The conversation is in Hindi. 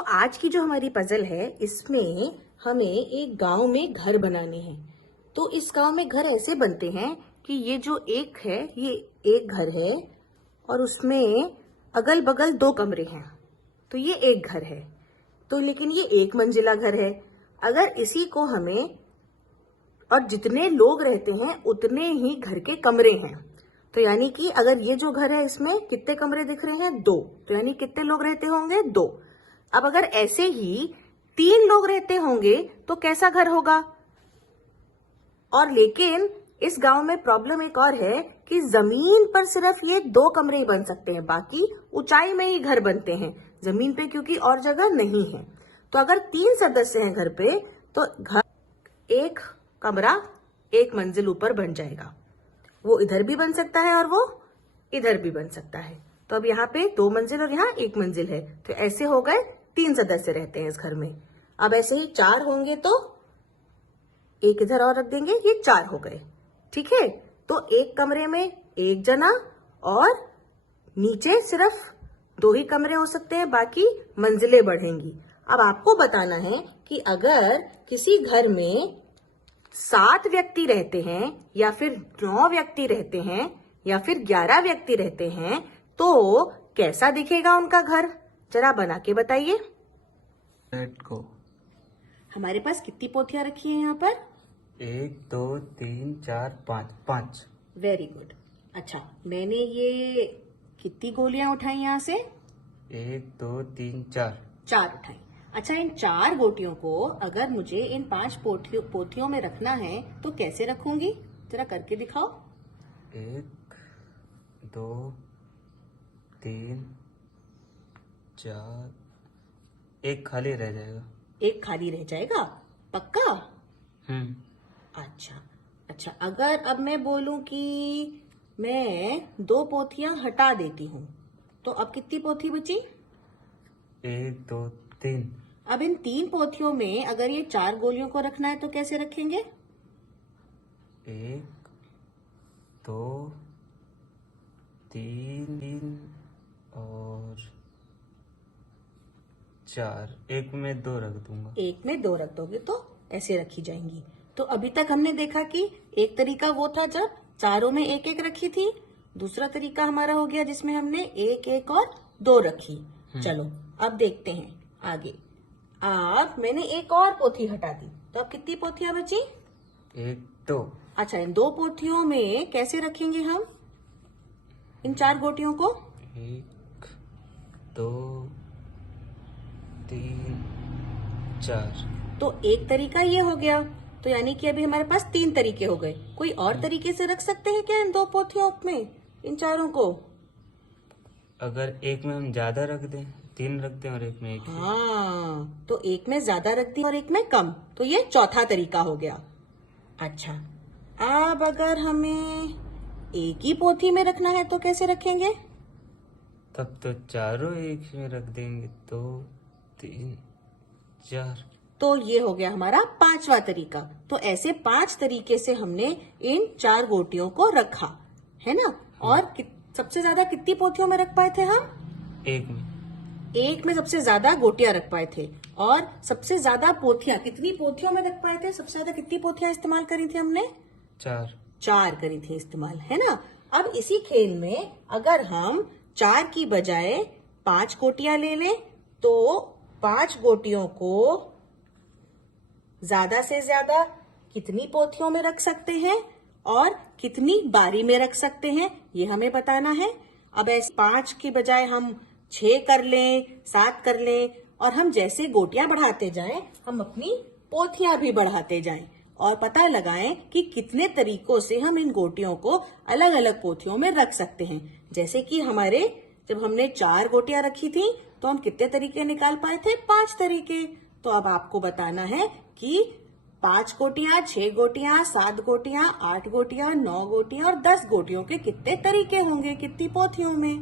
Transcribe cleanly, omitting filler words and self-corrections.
आज की जो हमारी पजल है इसमें हमें एक गांव में घर बनाने हैं। तो इस गांव में घर ऐसे बनते हैं कि ये जो एक है ये एक घर है और उसमें अगल बगल 2 कमरे हैं। तो ये एक घर है। तो लेकिन ये 1 मंजिला घर है। अगर इसी को हमें और जितने लोग रहते हैं उतने ही घर के कमरे हैं। तो यानी कि अगर ये जो घर है इसमें कितने कमरे दिख रहे हैं? 2। तो यानी कितने लोग रहते होंगे? 2। अब अगर ऐसे ही 3 लोग रहते होंगे तो कैसा घर होगा? और लेकिन इस गांव में प्रॉब्लम एक और है कि जमीन पर सिर्फ ये 2 कमरे ही बन सकते हैं, बाकी ऊंचाई में ही घर बनते हैं जमीन पे, क्योंकि और जगह नहीं है। तो अगर 3 सदस्य हैं घर पे तो घर 1 कमरा 1 मंजिल ऊपर बन जाएगा। वो इधर भी बन सकता है और वो इधर भी बन सकता है। तो अब यहाँ पे 2 मंजिल और यहाँ 1 मंजिल है। तो ऐसे हो गए 3 सदस्य रहते हैं इस घर में। अब ऐसे ही 4 होंगे तो 1 इधर और रख देंगे, ये 4 हो गए। ठीक है, तो 1 कमरे में 1 जना और नीचे सिर्फ 2 ही कमरे हो सकते हैं, बाकी मंजिलें बढ़ेंगी। अब आपको बताना है कि अगर किसी घर में 7 व्यक्ति रहते हैं या फिर 9 व्यक्ति रहते हैं या फिर 11 व्यक्ति रहते हैं तो कैसा दिखेगा उनका घर? जरा बना के बताइए। हमारे पास कितनी पोथियां रखी हैं यहाँ पर? 1 2 3 4 5। Very good. अच्छा, मैंने ये कितनी गोलियां उठाई यहाँ से? 1 2 3 4। 4 उठाई। अच्छा, इन 4 गोटियों को अगर मुझे इन 5 पोथियों में रखना है तो कैसे रखूंगी? जरा करके दिखाओ। 1 2 3 4, 1 खाली रह जाएगा। 1 खाली रह जाएगा? पक्का? अच्छा, अगर अब मैं बोलूं कि मैं 2 पोथियां हटा देती हूँ तो अब कितनी पोथी बची? 1 2 3। अब इन 3 पोथियों में अगर ये 4 गोलियों को रखना है तो कैसे रखेंगे? 1 2 3 और 4। 1 में 2 रख दूंगा। 1 में 2 रख दोगे तो ऐसे रखी जाएंगी। तो अभी तक हमने देखा कि एक तरीका वो था जब चारों में 1 1 रखी थी। दूसरा तरीका हमारा हो गया जिसमें हमने 1 1 और 2 रखी। चलो अब देखते हैं आगे। अब मैंने 1 और पोथी हटा दी तो अब कितनी पोथियां बची? 1 2। अच्छा, इन 2 पोथियों में कैसे रखेंगे हम इन 4 गोटियों को? 1 2 3 4। तो एक तरीका ये हो गया। तो यानी कि अभी हमारे पास 3 तरीके हो गए। कोई और तरीके से रख सकते हैं क्या इन 2 पोथियों में इन चारों को? अगर 1 में हम ज्यादा रख दें, 3 रख दें और 1 में 1। हाँ, तो 1 में ज्यादा रख दी और 1 में कम, तो ये चौथा तरीका हो गया। अच्छा, अब अगर हमें 1 ही पोथी में रखना है तो कैसे रखेंगे? तब तो चारों 1 में रख देंगे। 2 3 4। तो ये हो गया हमारा 5वां तरीका। तो ऐसे 5 तरीके से हमने इन 4 गोटियों को रखा है ना। और सबसे ज्यादा कितनी पोथियों में रख पाए थे हम? 1 में। 1 में सबसे ज्यादा गोटियां रख पाए थे। और सबसे ज्यादा पोथियां कितनी पोथियों में रख पाए थे? सबसे ज्यादा कितनी पोथियां इस्तेमाल करी थी हमने? 4 करी थी इस्तेमाल, है ना। अब इसी खेल में अगर हम 4 की बजाय 5 गोटियां ले लें तो 5 गोटियों को ज्यादा से ज्यादा कितनी पोथियों में रख सकते हैं और कितनी बारी में रख सकते हैं, ये हमें बताना है। अब ऐसे 5 की बजाय हम 6 कर लें, 7 कर लें, और हम जैसे गोटियां बढ़ाते जाएं हम अपनी पोथियां भी बढ़ाते जाएं और पता लगाएं कि कितने तरीकों से हम इन गोटियों को अलग अलग पोथियों में रख सकते हैं। जैसे कि जब हमने 4 गोटियां रखी थी तो हम कितने तरीके निकाल पाए थे? 5 तरीके। तो अब आपको बताना है कि 5 गोटियां, 6 गोटियां, 7 गोटियां, 8 गोटियां, 9 गोटियां और 10 गोटियों के कितने तरीके होंगे कितनी पोथियों में।